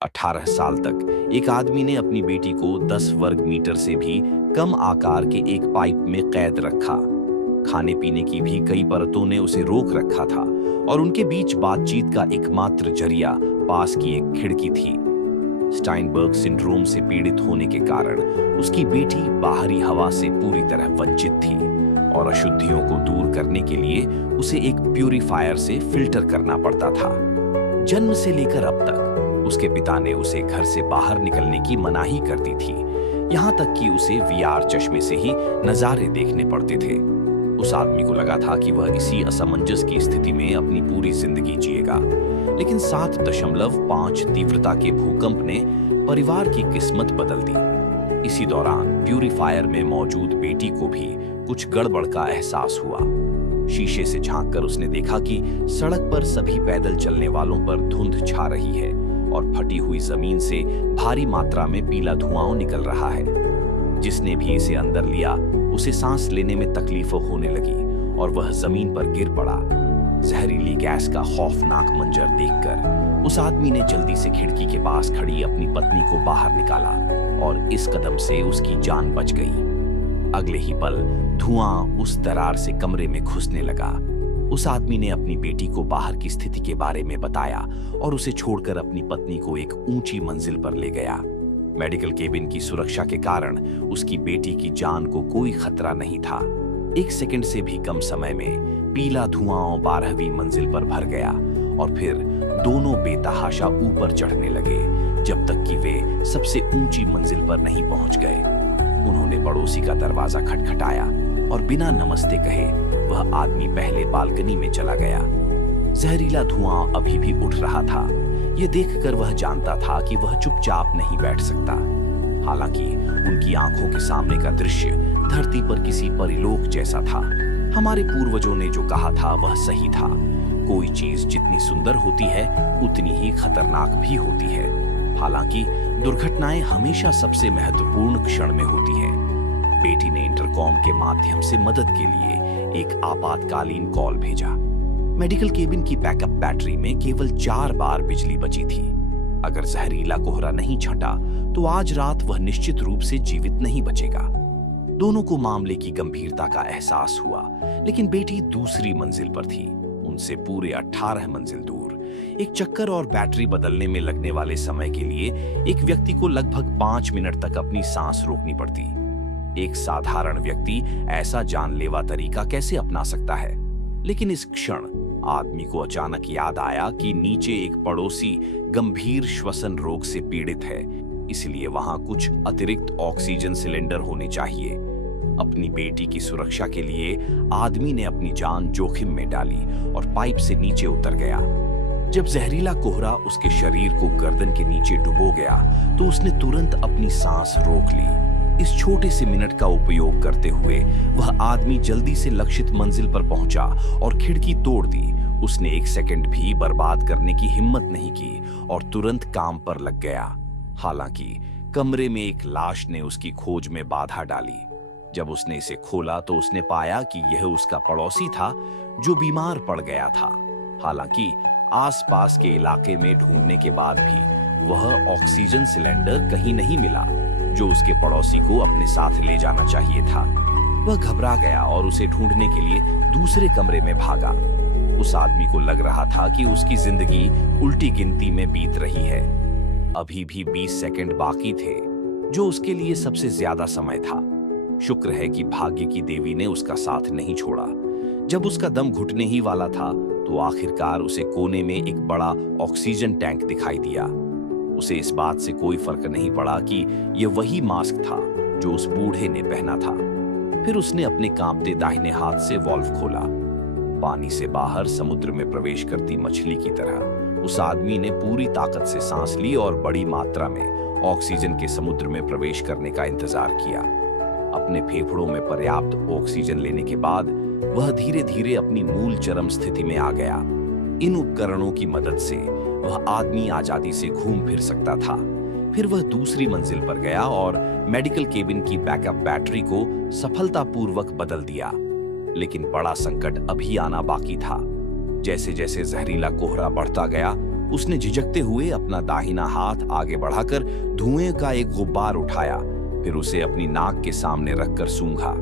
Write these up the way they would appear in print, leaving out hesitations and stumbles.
18 साल तक एक आदमी ने अपनी बेटी को 10 वर्ग मीटर से भी कम आकार के एक पाइप में कैद रखा। खाने पीने की भी कई परतों ने उसे रोक रखा था और उनके बीच बातचीत का एकमात्र जरिया पास की एक खिड़की थी। स्टाइनबर्ग सिंड्रोम से पीड़ित होने के कारण उसकी बेटी बाहरी हवा से पूरी तरह वंचित थी और अशुद्धियों को दूर करने के लिए उसे एक प्यूरिफायर से फिल्टर करना पड़ता था। जन्म से लेकर अब तक उसके पिता ने उसे घर से बाहर निकलने की मनाही कर दी थी, यहाँ तक कि उसे वीआर चश्मे से ही नजारे देखने पड़ते थे। उस आदमी को लगा था कि वह इसी असमंजस की स्थिति में अपनी पूरी जिंदगी जिएगा, लेकिन 7.5 तीव्रता के भूकंप ने परिवार की किस्मत बदल दी। इसी दौरान प्यूरिफायर में मौजूद बेटी को भी कुछ गड़बड़ का एहसास हुआ। शीशे से झांककर उसने देखा कि सड़क पर सभी पैदल चलने वालों पर धुंध छा रही है और फटी हुई जमीन से भारी मात्रा में पीला धुआं निकल रहा है। जिसने भी इसे अंदर लिया उसे सांस लेने में तकलीफ होने लगी और वह जमीन पर गिर पड़ा। जहरीली गैस का खौफनाक मंजर देखकर उस आदमी ने जल्दी से खिड़की के पास खड़ी अपनी पत्नी को बाहर निकाला और इस कदम से उसकी जान बच गई। अगले ही पल धुआं उस दरार से कमरे में घुसने लगा। उस आदमी ने अपनी बेटी को बाहर की स्थिति के बारे में बताया और उसे छोड़कर अपनी पत्नी को एक ऊंची मंजिल पर ले गया। मेडिकल केबिन की सुरक्षा के कारण उसकी बेटी की जान को कोई खतरा नहीं था। 1 सेकंड से भी कम समय में पीला धुआं 12वीं मंजिल पर भर गया और फिर दोनों बेतहाशा ऊपर चढ़ने लगे जब तक कि वे सबसे ऊंची मंजिल पर नहीं पहुंच गए। उन्होंने पड़ोसी का दरवाजा खटखटाया और बिना नमस्ते कहे वह आदमी पहले बालकनी में चला गया। जहरीला धुआं अभी भी उठ रहा था। यह देखकर वह जानता था कि वह चुपचाप नहीं बैठ सकता। हालांकि उनकी आंखों के सामने का दृश्य धरती पर किसी परिलोक जैसा था। हमारे पूर्वजों ने जो कहा था वह सही था। कोई चीज जितनी सुंदर होती है उतनी ही खतरनाक भी होती है। हालांकि दुर्घटनाएं हमेशा सबसे महत्वपूर्ण क्षण में होती हैं। बेटी ने इंटरकॉम के माध्यम से मदद के लिए एक आपातकालीन कॉल भेजा। मेडिकल केबिन की बैकअप बैटरी में केवल 4 बार बिजली बची थी। अगर जहरीला कोहरा नहीं छंटा तो आज रात वह निश्चित रूप से जीवित नहीं बचेगा। दोनों को मामले की गंभीरता का एहसास हुआ, लेकिन बेटी दूसरी मंजिल पर थी, उनसे पूरे 18 मंजिल दूर। एक चक्कर और बैटरी बदलने में लगने वाले समय के लिए एक व्यक्ति को लगभग 5 मिनट तक अपनी सांस रोकनी पड़ती। एक साधारण व्यक्ति ऐसा जानलेवा तरीका कैसे अपना सकता है? लेकिन इस क्षण आदमी को अचानक याद आया कि नीचे एक पड़ोसी गंभीर श्वसन रोग से पीड़ित है, इसलिए वहां कुछ अतिरिक्त ऑक्सीजन सिलेंडर होने चाहिए। अपनी बेटी की सुरक्षा के लिए आदमी ने अपनी जान जोखिम में डाली और पाइप से नीचे उतर गया। जब जहरीला कोहरा उसके शरीर को गर्दन के नीचे डुबो गया तो उसने तुरंत अपनी सांस रोक ली। इस छोटे से मिनट का उपयोग करते हुए वह आदमी जल्दी से लक्षित मंजिल पर पहुंचा और खिड़की तोड़ दी। उसने 1 सेकंड भी बर्बाद करने की हिम्मत नहीं की और तुरंत काम पर लग गया। हालांकि कमरे में एक लाश ने उसकी खोज में बाधा डाली। जब उसने इसे खोला तो उसने पाया कि यह उसका पड़ोसी था जो बीमार पड़ गया था। हालांकि आसपास के इलाके में ढूंढने के बाद भी वह ऑक्सीजन सिलेंडर कहीं नहीं मिला जो उसके पड़ोसी को अपने साथ ले जाना चाहिए था। वह घबरा गया और उसे ढूंढने के लिए दूसरे कमरे में भागा। उस आदमी को लग रहा था कि उसकी जिंदगी उल्टी गिनती में बीत रही है। अभी भी 20 सेकंड बाकी थे, जो उसके लिए सबसे ज्यादा समय था। शुक्र है कि भाग्य की देवी ने उसका साथ नहीं छोड़ा। जब उसका दम घुटने ही वाला था तो आखिरकार उसे कोने में एक बड़ा ऑक्सीजन टैंक दिखाई दिया। उसे इस बात से कोई फर्क नहीं पड़ा कि यह वही मास्क था जो उस बूढ़े ने पहना था। फिर उसने अपने कांपते दाहिने हाथ से वॉल्व खोला। पानी से बाहर समुद्र में प्रवेश करती मछली की तरह उस आदमी ने पूरी ताकत से सांस ली और बड़ी मात्रा में ऑक्सीजन के समुद्र में प्रवेश करने का इंतजार किया। अपने फेफड़ों में पर्याप्त ऑक्सीजन लेने के बाद वह धीरे धीरे अपनी मूल चरम स्थिति में आ गया। इन उपकरणों की मदद से वह आदमी आजादी से घूम फिर सकता था। फिर वह दूसरी मंजिल पर गया और मेडिकल केबिन की बैकअप बैटरी को सफलतापूर्वक बदल दिया। लेकिन बड़ा संकट अभी आना बाकी था। जैसे जैसे जहरीला कोहरा बढ़ता गया उसने झिझकते हुए अपना दाहिना हाथ आगे बढ़ाकर धुएं का एक गुब्बार उठाया, फिर उसे अपनी नाक के सामने रखकर सूंघा।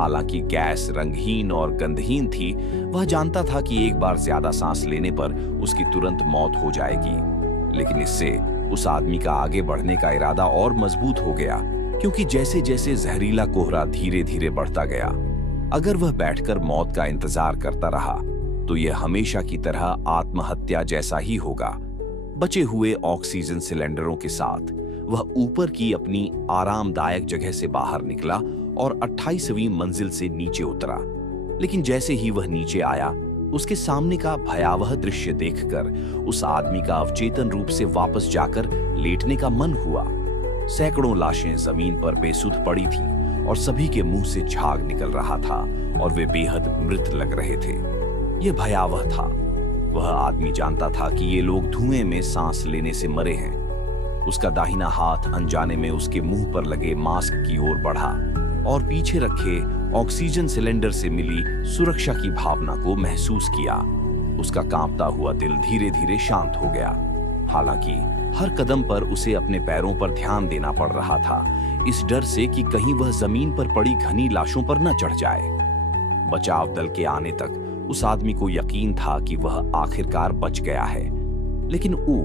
हालांकि गैस रंगहीन और गंधहीन थी, वह जानता था कि एक बार ज्यादा सांस लेने पर उसकी तुरंत मौत हो जाएगी। लेकिन इससे उस आदमी का आगे बढ़ने का इरादा और मजबूत हो गया, क्योंकि जैसे जैसे जहरीला कोहरा धीरे धीरे बढ़ता गया, अगर वह बैठकर मौत का इंतजार करता रहा तो यह हमेशा की तरह आत्महत्या जैसा ही होगा। बचे हुए ऑक्सीजन सिलेंडरों के साथ वह ऊपर की अपनी आरामदायक जगह से बाहर निकला और 28वीं मंजिल से नीचे उतरा। लेकिन जैसे ही वह नीचे आया, उसके सामने का भयावह दृश्य देखकर उस आदमी का अवचेतन रूप से वापस जाकर लेटने का मन हुआ। सैकड़ों लाशें जमीन पर बेसुध पड़ी थीं और सभी के मुंह से झाग निकल रहा था और वे बेहद मृत लग रहे थे। यह भयावह था। वह आदमी जानता था कि ये लोग धुएं में सांस लेने से मरे हैं। उसका दाहिना हाथ अनजाने में उसके मुंह पर लगे मास्क की ओर बढ़ा और पीछे रखे ऑक्सीजन सिलेंडर से मिली सुरक्षा की भावना को महसूस किया। उसका कांपता हुआ दिल धीरे धीरे शांत हो गया। हालांकि हर कदम पर उसे अपने पैरों पर ध्यान देना पड़ रहा था, इस डर से कि कहीं वह जमीन पर पड़ी घनी लाशों पर न चढ़ जाए। बचाव दल के आने तक उस आदमी को यकीन था कि वह आखिरकार बच गया है। लेकिन ऊ